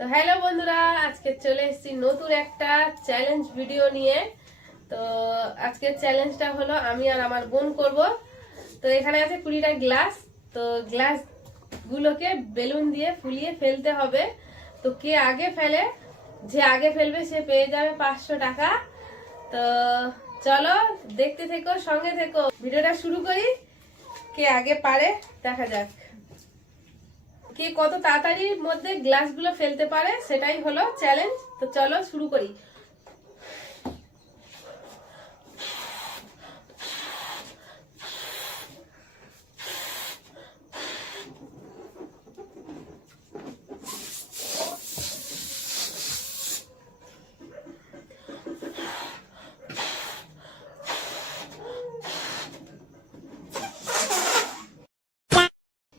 তো হ্যালো বন্ধুরা, আজকে চলে এসেছি নতুন একটা চ্যালেঞ্জ ভিডিও নিয়ে। তো আজকের চ্যালেঞ্জটা হলো আমি আর আমার বোন করব। তো এখানে আছে 20টা গ্লাস। তো গ্লাস গুলোকে বেলুন দিয়ে ফুলিয়ে ফেলতে হবে। তো কে আগে ফেলে, যে আগে ফেলবে সে পেয়ে যাবে 500 টাকা। তো চলো দেখতে থেকো, সঙ্গে থেকো, ভিডিওটা শুরু করি। কে আগে পারে দেখা যাক, কে কত তাড়াতাড়ির মধ্যে গ্লাসগুলো ফেলতে পারে সেটাই হলো চ্যালেঞ্জ। তো চলো শুরু করি।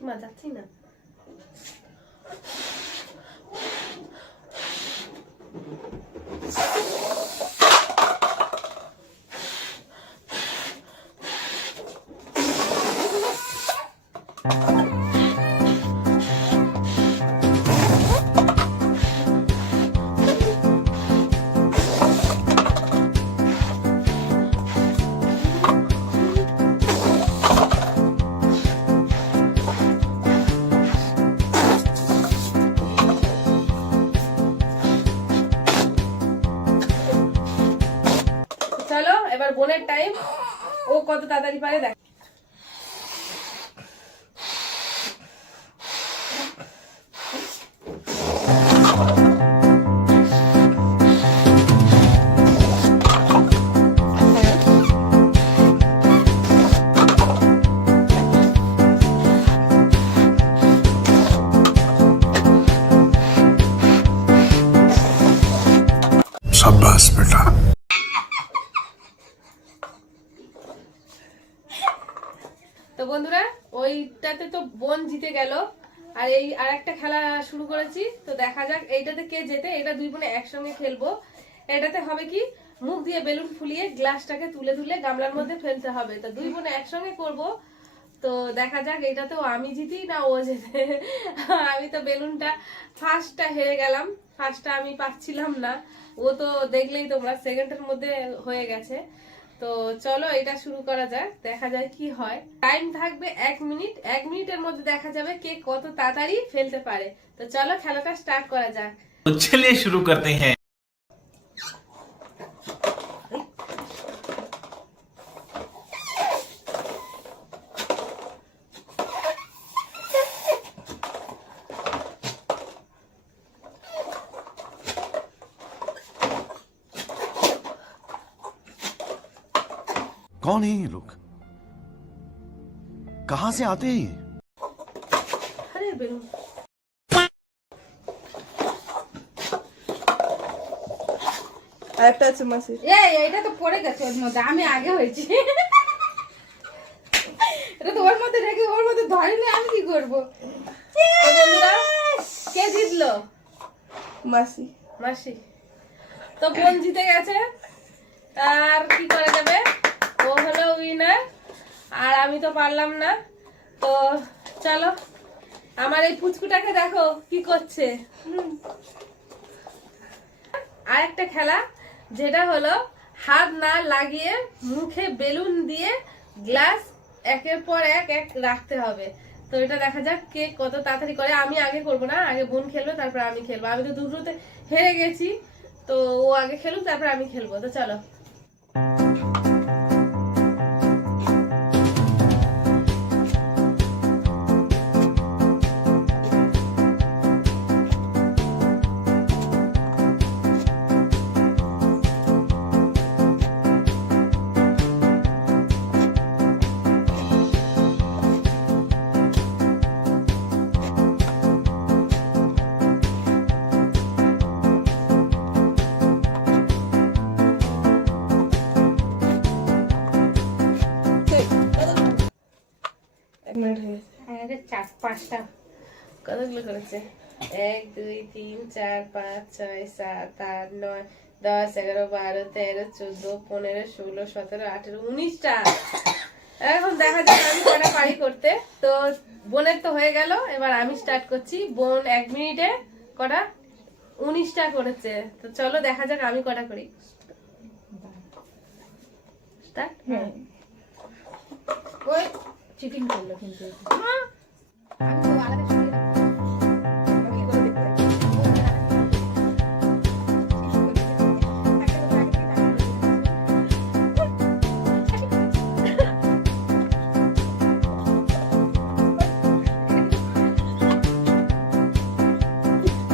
মা যাচ্ছি না। চলো এবার বোনের টাইম, ও কত তাড়াতাড়ি পারে দেখ। शाबाश बेटा। তো বন্ধুরা, ওইটাতে তো বোন জিতে গেল, আর এই আর একটা খেলা শুরু করেছি। তো দেখা যাক এইটাতে কে জেতে। এটা দুই বোনে একসঙ্গে খেলবো। এটাতে হবে কি, মুখ দিয়ে বেলুন ফুলিয়ে গ্লাসটাকে তুলে তুলে গামলার মধ্যে ফেলতে হবে। তো দুই বোনে একসঙ্গে করব। তো দেখা যাক এইটাতেও আমি জিতি না ও জেতে। আমি তো বেলুনটা ফার্স্টটা হেরে গেলাম, ফার্স্টটা আমি পাচ্ছিলাম না। ও তো দেখলেই তোমরা সেকেন্ডের মধ্যে হয়ে গেছে। তো চলো এটা শুরু করা যাক, দেখা যায় কি হয়। টাইম থাকবে 1 মিনিট। 1 মিনিটের মধ্যে দেখা যাবে কে কত তাড়াতাড়ি ফেলতে পারে। তো চলো খেলাটা স্টার্ট করা যাক। तो चलिए शुरू करते हैं। कौन है ये लोग? कहां से आते हैं ये? আরে বেলুন আরেকটা আছে মাসি। এইটা তো পড়ে গেছে ওর মধ্যে, আমি আগে হয়েছি। এটা তো ওর মধ্যে রেখে ওর মধ্যে ধরেনি, আমি কি করবো? তো বন্ধুরা, কে জিতলো? মাসি। মাসি। তো বোন জিতে গেছে, আর কি করা যাবে, ও হলো উইনার, আর আমি তো পারলাম না। তো চলো, আমার এই পুচকুটাকে দেখো কি করছে। আর একটা খেলা, যেটা হলো হাত না লাগিয়ে মুখে বেলুন দিয়ে গ্লাস একের পর এক এক রাখতে হবে। তো এটা দেখা যাক কে কত তাড়াতাড়ি করে। আমি আগে করবো না, আগে বোন খেলবে তারপর আমি খেলবো। আমি তো দুটোতে হেরে গেছি, তো ও আগে খেলুক তারপর আমি খেলবো। তো চলো। এক মিনিট হয়ে গেছে। এটা 4-5টা কতগুলো করেছে? 1 2 3 4 5 6 7 8 9 10 11 12 13 14 15 16 17 18 19টা। এখন দেখা যাক আমি কটা পারি করতে। তো বোনের তো হয়ে গেল, এবার আমি স্টার্ট করছি। বোন 1 মিনিটে কটা 19টা করেছে। তো চলো দেখা যাক আমি কটা করি। Start? হ্যাঁ ওই চিটিং করলো কিন্তু আমি তো আলাদা শুনে কি করে দেখতে হয়?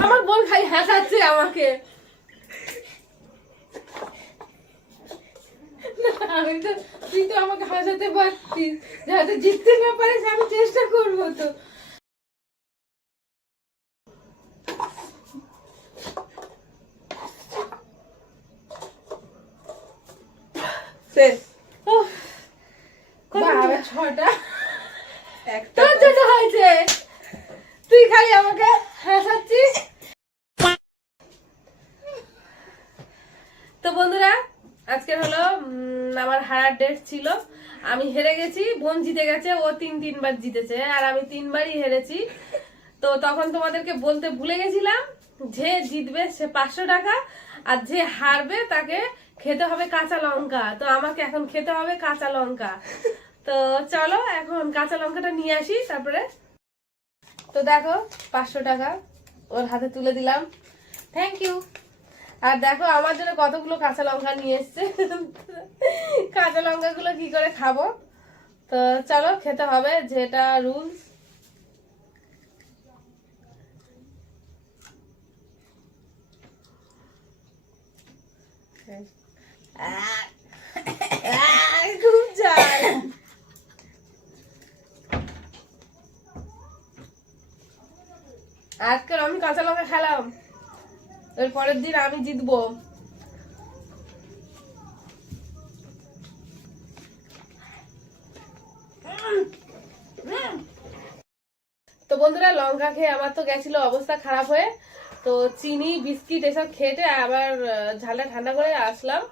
আমার বোন খাই হাসাচ্ছে আমাকে। আমি তো তুই তো আমাকে হাসাতে পারতিস, যাতে জিততে না পারিস আমি চেষ্টা করবো তো। শেষ। উফ, বাবা 6টা একটা তোর জন্য হয়েছে, তুই খালি আমাকে হাসাচ্ছিস। তো বন্ধুরা আজকে হলো আমার হারার ডেট ছিল। আমি হেরে গেছি, বোন জিতে গেছে, ও 3বার জিতেছে আর আমি 3বারই হেরেছি। তো তখন তোমাদেরকে বলতে ভুলে গেছিলাম, যে জিতবে সে 500 টাকা আর যে হারবে তাকে খেতে হবে কাঁচা লঙ্কা। তো আমাকে এখন খেতে হবে কাঁচা লঙ্কা। তো চলো এখন কাঁচা লঙ্কাটা নিয়ে আসি তারপরে। তো দেখো 500 টাকা ওর হাতে তুলে দিলাম, থ্যাংক ইউ। আর দেখো আমার জন্য কতগুলো কাঁচা লঙ্কা নিয়ে এসছে। কাঁচা লঙ্কা গুলো কি করে খাবো, তো চলো খেতে হবে, যেটা রুলস। খুব ঝাল। আজকে আমি কাঁচা লঙ্কা খেলাম, এর পরের দিন আমি জিতবো। তো বন্ধুরা লঙ্কা খেয়ে আমার তো গেছিল অবস্থা খারাপ হয়ে। তো চিনি বিস্কিট এসব খেতে আবার ঝালটা ঠান্ডা করে আসলাম।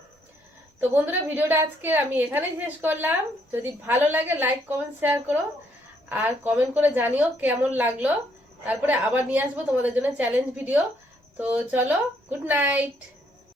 তো বন্ধুরা ভিডিওটা আজকে আমি এখানেই শেষ করলাম। যদি ভালো লাগে লাইক কমেন্ট শেয়ার করো আর কমেন্ট করে জানিও কেমন লাগলো। তারপরে আবার নিয়ে আসবো তোমাদের জন্য চ্যালেঞ্জ ভিডিও। তো চলো, গুড নাইট।